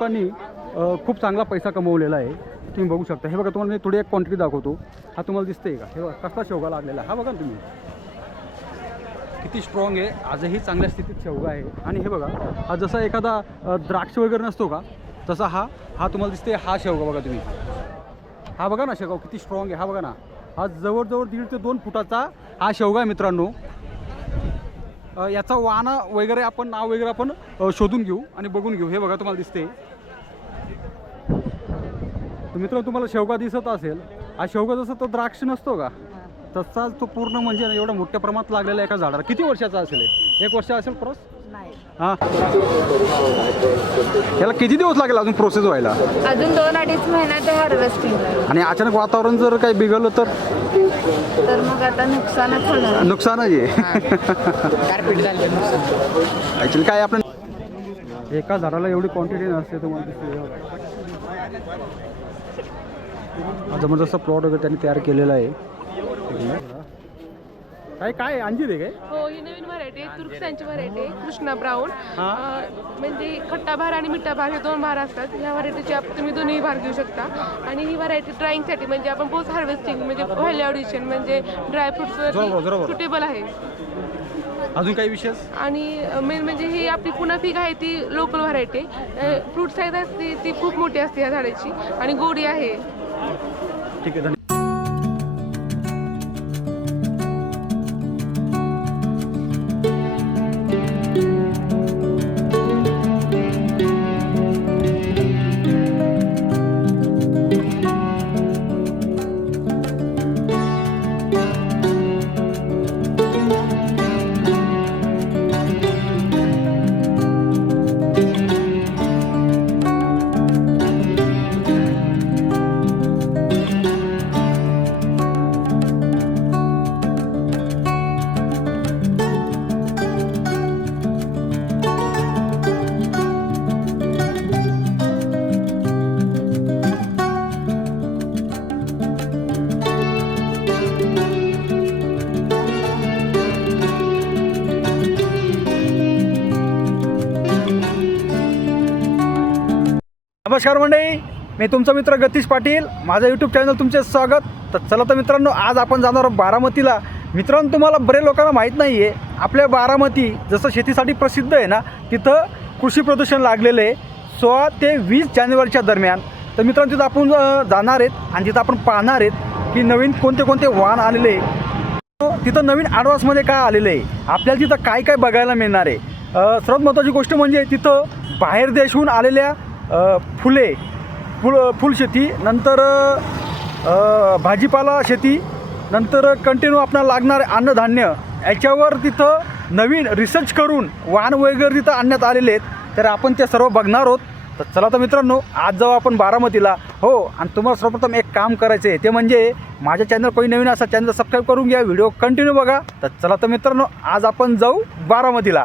लोकांनी खूप चांगला पैसा कमवलेला आहे. तुम्ही बघू शकता. हे बघा तुम्हाला मी थोडी एक क्वांटिटी दाखवतो. हा तुम्हाला दिसतंय का? हे बघा कसला शेवगा लागलेला आहे. हा बघा ना तुम्ही. किती स्ट्रॉंग आहे. आजही चांगल्या स्थितीत शेवगा आहे. आणि हे बघा हा जसा एखादा द्राक्ष वगैरे नसतो का तसा हा हा तुम्हाला दिसते हा शेवगा बघा तुम्ही. हा बघा ना शेवगा किती स्ट्रॉंग आहे. हा बघा ना. हा जवळजवळ दीड ते दोन फुटाचा हा शेवगा आहे मित्रांनो. याचा वाना वगैरे आपण नाव वगैरे आपण शोधून घेऊ आणि बघून घेऊ. हे बघा तुम्हाला दिसते. मित्र तुम्हाला शेवगा दिसत असेल. हा शेवगा जसं तो द्राक्ष नसतो का? तसाच तो पूर्ण म्हणजे एवढ्या मोठ्या प्रमाणात लागलेला एका झाडाला. किती वर्षाचा असेल एक वर्ष असेल क्रॉस? हां? याला किती दिवस लागेल अजून प्रोसेस व्हायला? अजून दोन अडीच महिन्यात हार्वेस्टिंग आणि अचानक वातावरण जर काही बिघडलं तर? तर मग आता नुकसानच होणार. नुकसानच आहे. ॲक्च्युली काय आपण एका झाडाला एवढी क्वांटिटी नसते तुम्हाला दिसते जबरदस्त प्लॉट वगैरे त्यांनी तयार केलेला आहे. काय काय अंजीर आहे काय? हो ही नवीन व्हरायटी आहे. तुर्कस्तानची व्हरायटी आहे. कृष्णा ब्राऊन हा. अं, म्हणजे खट्टा भार आणि मिठा भार हे दोन भार असतात. ह्या व्हरायटीचे आप- तुम्ही दोन्ही भार घेऊ शकता. आणि ही व्हरायटी ड्राईंगसाठी म्हणजे आपण पोस्ट हार्वेस्टिंग म्हणजे व्हॅल्यू ऑडिशन म्हणजे बरोबर, ड्रायफ्रुट्स बरोबर. सुटेबल आहे. अजून काही विशेष? आणि मेन म्हणजे ही आपली पुन्हा पीक आहे ती लोकल व्हरायटी फ्रूट साईज असते ती खूप मोठी असते ह्या झाडाची. आणि गोडी आहे. ठीक आहे धन्यवाद. नमस्कार मंडळी मी तुमचा मित्र गतीश पाटील. माझं यूट्यूब चॅनल तुमचे स्वागत. तर चला तर मित्रांनो आज आपण जाणार आहोत बारामतीला. मित्रांनो तुम्हाला बरे लोकांना माहीत नाही आहे आपल्या बारामती जसं शेतीसाठी प्रसिद्ध आहे ना तिथं कृषी प्रदूषण लागलेलं आहे. सोळा ते वीस जानेवारीच्या दरम्यान. तर मित्रांनो तिथं आपण जाणार आहेत आणि तिथं आपण पाहणार आहेत की नवीन कोणते कोणते वाहन आलेले आहे. तिथं नवीन ॲडव्हान्समध्ये काय आलेलं आहे? आपल्याला तिथं काय काय बघायला मिळणार आहे? सर्वात महत्त्वाची गोष्ट म्हणजे तिथं बाहेर देशहून आलेल्या फुले फुल फुलशेती नंतर भाजीपाला शेती नंतर कंटिन्यू आपल्याला लागणारे अन्नधान्य. याच्यावर तिथं नवीन रिसर्च करून वाहन वगैरे तिथं आणण्यात आलेले आहेत. तर आपण ते सर्व बघणार आहोत. तर चला तर मित्रांनो आज जाऊ आपण बारामतीला. हो आणि तुम्हाला सर्वप्रथम एक काम करायचं आहे ते म्हणजे माझ्या चॅनल कोणी नवीन असा चॅनल सबस्क्राईब करून घ्या. व्हिडिओ कंटिन्यू बघा. तर चला तर मित्रांनो आज आपण जाऊ बारामतीला.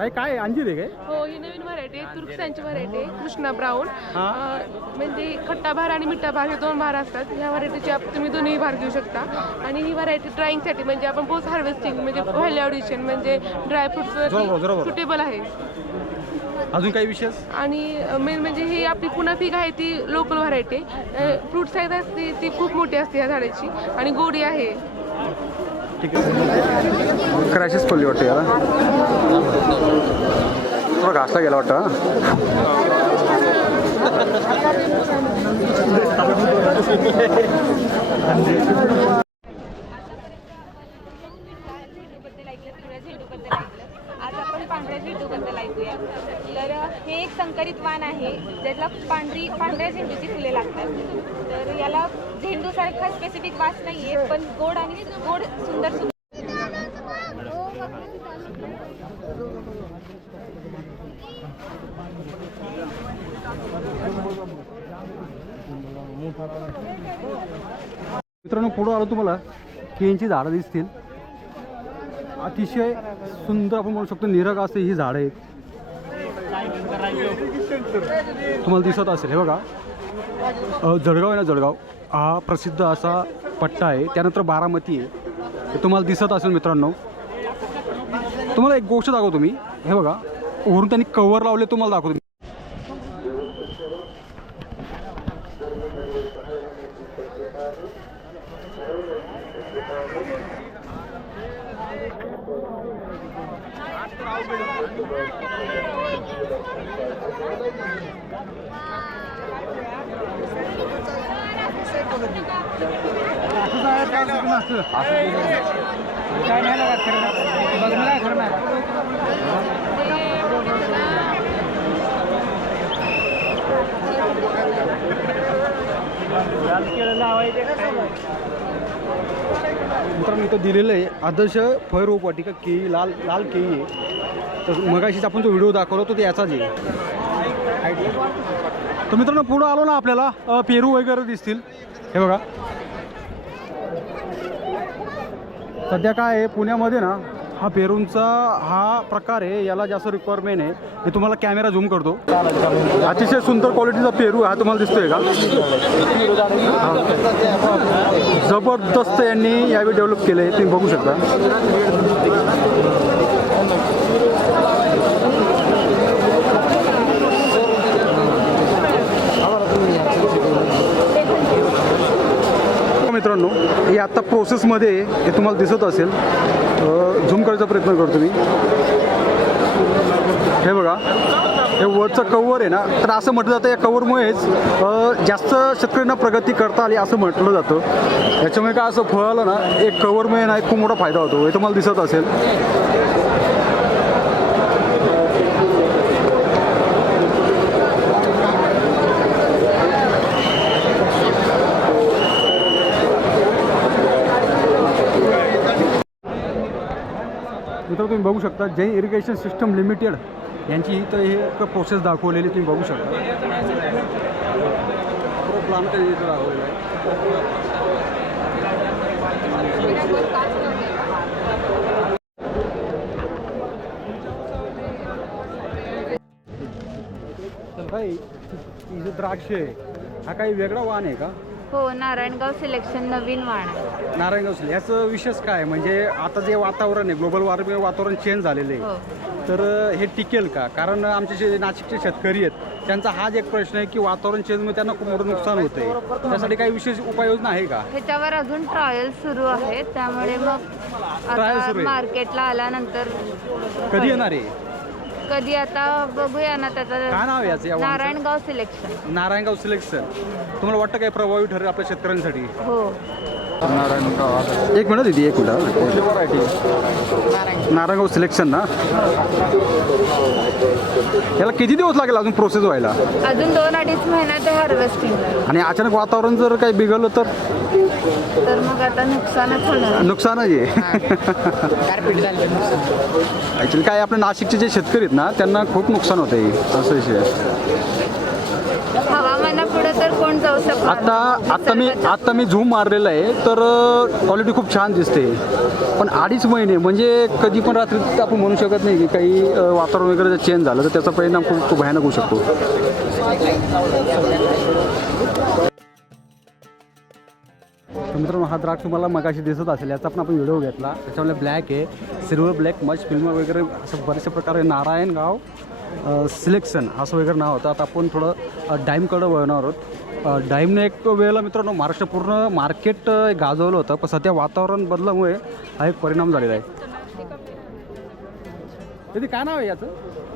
काय काय अंजीर आहे काय? हो ही नवीन व्हरायटी आहे तुर्कस्तानची व्हरायटी आहे कृष्णा ब्राऊन हा. अं, म्हणजे खट्टा भार आणि मिठा भार हे दोन भार असतात. ह्या व्हरायटीचे आप- तुम्ही दोन्ही भार घेऊ शकता. आणि ही व्हरायटी ड्राईंगसाठी म्हणजे आपण पोस्ट हार्वेस्टिंग म्हणजे व्हॅल्यू ऑडिशन म्हणजे बरोबर, ड्रायफ्रुट्स बरोबर. सुटेबल आहे. अजून काही विशेष? आणि मेन म्हणजे ही आपली पुन्हा पीक आहे ती लोकल व्हरायटी आहे. फ्रूट साईज असते ती खूप मोठी असते ह्या झाडाची. आणि गोडी आहे. ठीक आहे. क्रॅशेस खोलली वाटतं याला. घासला गेला वाटतं आज आपण पांढऱ्या झेंडूबद्दल ऐकूया तर हे? एक संकरित वाण आहे ज्याला पांढरी पांढऱ्या झेंडूची फुले लागतात तर याला झेंडूसारखा स्पेसिफिक वास नाही आहे पण गोड आणि गोड सुंदर सुंदर मित्रांनो पुढं आलो तुम्हाला. केळींची झाडं दिसतील. अतिशय सुंदर आपण म्हणू शकतो निरग असे ही झाडं आहेत. तुम्हाला दिसत असेल हे बघा. जळगाव आहे ना जळगाव? हा प्रसिद्ध असा पट्टा आहे. त्यानंतर बारामती आहे. तुम्हाला दिसत असेल मित्रांनो. तुम्हाला एक गोष्ट दाखवतो मी. हे बघा. वरून त्यांनी कवर लावले तुम्हाला दाखवतो काय नाही लागत खरं काय खरं मित्रांनो इथं दिलेलं आहे आदर्श फळ रोपवाटिका केळी लाल लाल केळी आहे. तर मगाशीच आपण जो व्हिडिओ दाखवला तो याचाच आहे. तर मित्रांनो पुढं आलो ना आपल्याला. पेरू वगैरे दिसतील. हे बघा. सध्या काय आहे पुण्यामध्ये ना हा पेरूंचा हा प्रकार आहे याला जास्त रिक्वायरमेंट आहे. मी तुम्हाला कॅमेरा झूम करतो. अतिशय सुंदर क्वालिटीचा पेरू हा तुम्हाला दिसतोय का? जबरदस्त यांनी यावेळी डेव्हलप केलं आहे तुम्ही बघू शकता मित्रांनो हे आत्ता प्रोसेसमध्ये हे तुम्हाला दिसत असेल झूम करायचा प्रयत्न करतो मी. हे बघा हे वरचं कवर आहे ना तर असं म्हटलं जातं या कवरमुळेच जास्त शेतकऱ्यांना प्रगती करता आली असं म्हटलं जातं. याच्यामुळे काय असं फळ आलं ना एक कवरमुळे ना एक खूप मोठा फायदा होतो. हे तुम्हाला दिसत असेल इथं तुम्ही बघू शकता जैन इरिगेशन सिस्टम लिमिटेड यांची इथं हे एक प्रोसेस दाखवलेली तुम्ही बघू शकता. प्लान इथं दाखवलेला आहे तर भाई ही जी द्राक्ष आहे. हा काही वेगळा वाण आहे का? हो नारायणगाव सिलेक्शन नवीन वाण आहे. नारायणगाव याचं विशेष काय म्हणजे आता जे वातावरण आहे ग्लोबल वॉर्मिंग वातावरण चेंज झालेलं आहे. हो. तर हे टिकेल का? कारण आमचे जे नाशिकचे शेतकरी आहेत त्यांचा हाच एक प्रश्न आहे की वातावरण चेंजमुळे त्यांना खूप मोठं नुकसान होतं आहे त्यासाठी काही विशेष उपाययोजना आहे का? ह्याच्यावर अजून ट्रायल सुरू आहे त्यामुळे मग Trial आता सुरू आहे? मार्केटला आल्यानंतर कधी येणार आहे? कधी आता बघूया ना काय त्याचा नाव आहे याचं? या वाहनाचं? नारायणगाव सिलेक्शन नारायणगाव सिलेक्शन तुम्हाला वाटतं काय प्रभावी ठरेल आपल्या शेतकऱ्यांसाठी? हो. नारायणगाव एक मिनिट दिदी एक मिनिट नारायणगाव सिलेक्शन ना? याला किती दिवस लागेल अजून प्रोसेस व्हायला? अजून दोन अडीच महिन्यात हार्वेस्टिंग आणि अचानक वातावरण जर काही बिघडलं तर? तर मग आता नुकसानच होणार. नुकसानच आहे. ॲक्च्युली काय आपल्या नाशिकचे जे शेतकरी आहेत ना त्यांना खूप नुकसान होतं आहे असं विषय आहे. कोण जाऊ शकतो. आता आता मी आता मी झूम मारलेलं आहे तर क्वालिटी खूप छान दिसते. पण अडीच महिने म्हणजे कधी पण रात्री आपण म्हणू शकत नाही की काही वातावरण वगैरे जर चेंज झालं तर त्याचा परिणाम खूप खूप भयानक होऊ शकतो. मित्रांनो हा द्राक्ष तुम्हाला मगाशी दिसत असेल याचा पण आपण व्हिडिओ घेतला. त्याच्यामध्ये ब्लॅक आहे सिल्वर ब्लॅक मच फिल्म वगैरे असं बऱ्याचशा प्रकारे नारायणगाव सिलेक्शन असं वगैरे नाव होतं. आता आपण थोडं अ, डाईमकडं वळणार आहोत. डाईमने एक वेळेला मित्रांनो महाराष्ट्र पूर्ण मार्केट गाजवलं होतं पण सध्या वातावरण बदलामुळे हा एक परिणाम झालेला आहे. काय नाव आहे याचं?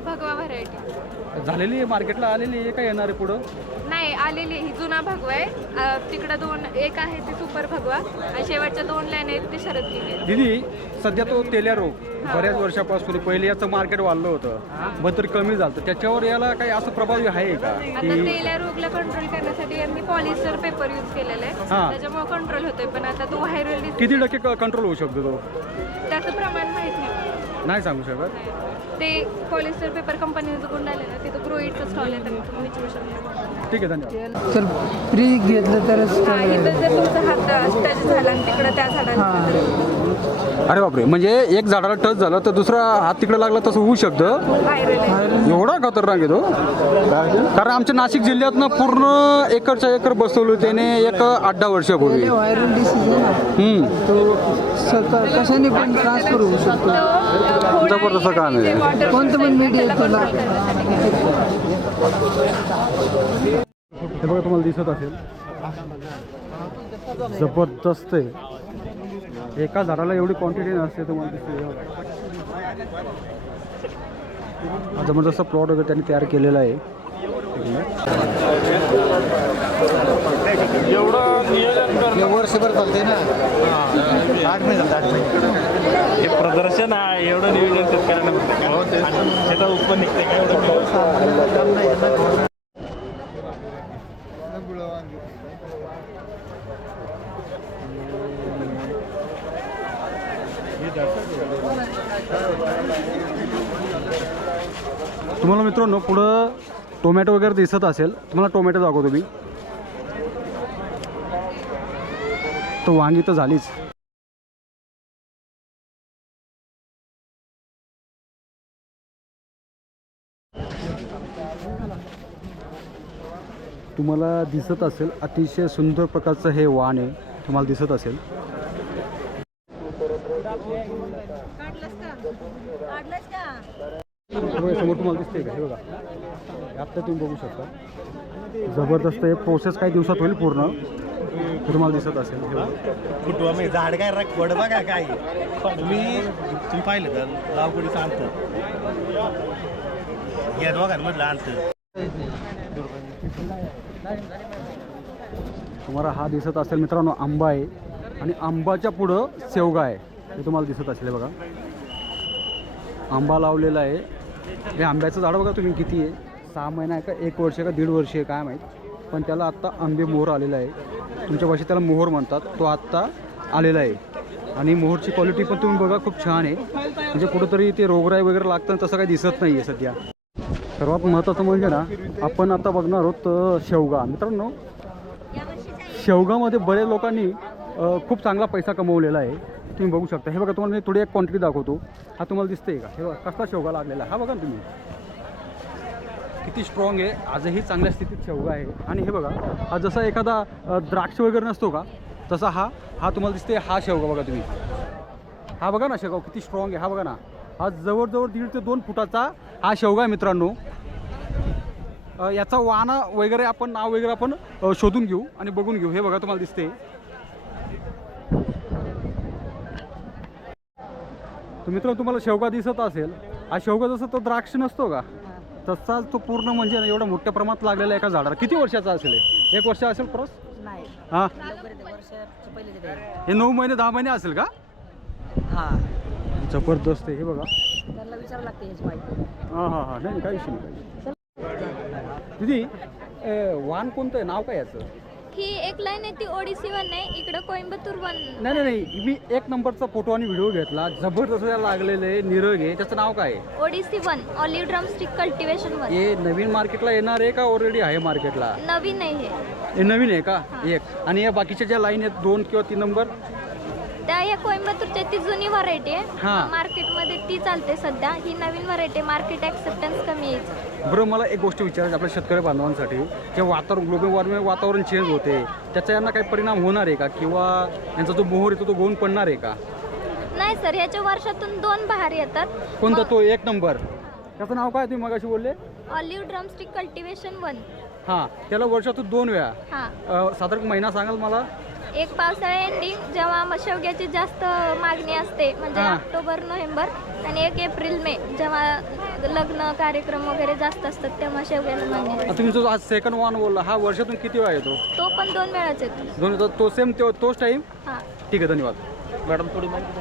भगवा व्हरायटी झालेली आहे मार्केटला आलेली आहे काय येणार आहे पुढं? नाही आलेली ही जुना भगवा आहे. तिकडं दोन एक आहे ती सुपर भगवा आणि शेवटच्या दोन लाईन आहेत ते शरद केली दिदी सध्या तो तेल्या रोग. बऱ्याच वर्षापासून पहिले याचं मार्केट वाढलं होतं. मग तर कमी झालं त्याच्यावर याला काही असं प्रभावी आहे का? आता तेल्या रोगला कंट्रोल करण्यासाठी यांनी पॉलिस्टर पेपर यूज केलेला आहे. हा. त्याच्यामुळे कंट्रोल होतोय पण आता तो व्हायरल किती टक्के कंट्रोल होऊ शकतो तो? त्याचं प्रमाण माहीत नाही. नाही सांगू शकत? ते पॉलिस्टर पेपर कंपनीचं कोण आले ना तिथं ग्रोईडचं स्टॉल आहे तर तुम्ही विचारू शकता. ठीक आहे धन्यवाद. तर फ्री घेतलं तरच हा इथं जर तुमचा हात टच झाला आणि तिकडं त्या झाडाला अरे बापरे म्हणजे एक झाडाला टच झालं तर दुसरा हात तिकडे लागला तसं होऊ शकतं? व्हायरल आहे. एवढा खतरनाक आहे तो. कारण आमच्या नाशिक जिल्ह्यातनं पूर्ण एकरच्या एकर बसवलं त्याने एक आठ दहा वर्षापूर्वी. व्हायरल डिसीज आहे ना. हम्म. तो स्वतः कशाने पण ट्रान्सफर होऊ शकतो. तो जबरदस्त काम आहे. कोणतं पण मीडिया हे बघा तुम्हाला दिसत असेल. जबरदस्त आहे. एका झाडाला एवढी क्वांटिटी नसते तुम्हाला दिसते. हे. हा जबरदस्त प्लॉट वगैरे त्यांनी तयार केलेला आहे. वर्षभर चालते ना? आठ महिने आठ महिने. हे प्रदर्शन आहे एवढं नियोजन शेतकऱ्यांना शेतात उत्पन्न निघते तुम्हाला मित्रांनो पुढं टोमॅटो वगैरे दिसत असेल तुम्हाला टोमॅटो दाखवतो मी. तर वांगी तर झालीच. तुम्हाला दिसत असेल अतिशय सुंदर प्रकारचं हे वाण आहे तुम्हाला दिसत असेल. बघा, समोर तुम्हाला दिसते का हे बघा आत्ता तुम्ही बघू शकता जबरदस्त हे प्रोसेस काही दिवसात होईल पूर्ण. तुम्हाला दिसत असेल. बघा. कुटुंबा मी झाड काय राख वड बघा काय. तुम्ही तुम्ही पाहिलं तर लावकडीचं अंतर. या दोघांमधलं अंतर. तुम्हाला हा दिसत असेल मित्रांनो आंबा आहे. आणि आंबाच्या पुढं शेवगा आहे. हे तुम्हाला दिसत असेल बघा. आंबा लावलेला आहे. हे आंब्याचं झाड बघा तुम्ही किती आहे. सहा महिना आहे का एक वर्ष का दीड वर्ष आहे काय माहीत. पण त्याला आत्ता आंबे मोहर आलेला आहे. तुमच्या भाषेत त्याला मोहर म्हणतात. तो आत्ता आलेला आहे. आणि मोहरची क्वालिटी पण तुम्ही बघा खूप छान आहे. म्हणजे कुठंतरी ते रोगराई वगैरे लागतं तसं काही दिसत नाही आहे सध्या. सर्वात महत्त्वाचं म्हणजे ना आपण आता बघणार आहोत शेवगा. मित्रांनो शेवगामध्ये बऱ्याच लोकांनी खूप चांगला पैसा कमवलेला आहे. तुम्ही बघू शकता. हे बघा तुम्हाला मी थोडी एक क्वांटिटी दाखवतो. हा तुम्हाला दिसतंय का? हे बघा कसला शेवगा लागलेला आहे. हा बघा ना तुम्ही. किती स्ट्रॉंग आहे. आजही चांगल्या स्थितीत शेवगा आहे. आणि हे बघा हा जसा एखादा द्राक्ष वगैरे नसतो का तसा हा हा तुम्हाला दिसते हा शेवगा बघा तुम्ही. हा बघा ना शेवगा किती स्ट्रॉंग आहे. हा बघा ना. हा जवळजवळ दीड ते दोन फुटाचा हा शेवगा आहे मित्रांनो. याचा वाना वगैरे आपण नाव वगैरे आपण शोधून घेऊ आणि बघून घेऊ. हे बघा तुम्हाला दिसते तर मित्र तुम्हाला शेवगा दिसत असेल. हा शेवगा जसं तो द्राक्ष नसतो का? तसाच तो पूर्ण म्हणजे ना एवढा मोठ्या प्रमाणात लागलेला एका झाडाला किती वर्षाचा असेल हे? एक वर्ष असेल क्रॉस? हां? हे नऊ महिने दहा महिने असेल का? हा. जबरदस्त आहे हे बघा. त्यांना विचारावं लागते याची माहिती हां हां हां. नाही काही विषय नाही. दिदी ए, वाण कोणतं आहे? नाव काय याचं? ही एक लाईन आहे ती ओडिसी वन आहे इकडं कोइंबतूर वन. नाही नाही नाही मी एक नंबरचा फोटो आणि व्हिडिओ घेतला. जबरदस्त त्याला लागलेलं आहे निरग आहे. त्याचं नाव काय आहे? Odissi one olive drumstick cultivation one. हे नवीन मार्केटला येणार आहे का ऑलरेडी आहे मार्केटला? नवीन आहे हे. हे नवीन आहे का? एक. आणि या बाकीच्या ज्या लाईन आहेत दोन किंवा तीन नंबर? त्या या कोइंबतूरची ती जुनी व्हरायटी आहे. हा. मार्केटमध्ये ती चालते सध्या. ही नवीन व्हरायटी मार्केट ॲक्सेप्टन्स कमी यायचं बरं मला एक गोष्ट विचारायची आपल्या शेतकरी बांधवांसाठी. जे वातावरण ग्लोबल वॉर्मिंग वातावरण चेंज होते त्याचा यांना काही परिणाम होणार आहे का? किंवा यांचा जो मोहर येतो तो गोवून पडणार आहे का? नाही सर ह्याच्या वर्षातून दोन बहार येतात. कोणता तो? एक नंबर. त्याचं नाव काय तुम्ही मगाशी बोलले? Olive drumstick cultivation one हां. त्याला वर्षातून दोन वेळा. हां. अ, साधारण महिना सांगाल मला? एक पावसाळा एंडिंग जेव्हा शेवग्याची जास्त मागणी असते म्हणजे हा. ऑक्टोबर नोव्हेंबर आणि एक एप्रिल मे जेव्हा लग्न कार्यक्रम वगैरे जास्त असतात तेव्हा शेवग्याला मागणी असते. तुम्ही जो हा सेकंड वन बोलला. हा वर्षातून किती वेळा येतो? तो पण दोन वेळाच येतो. दोन तो सेम तो तोच टाईम हां. ठीक आहे धन्यवाद. मॅडम थोडी माहिती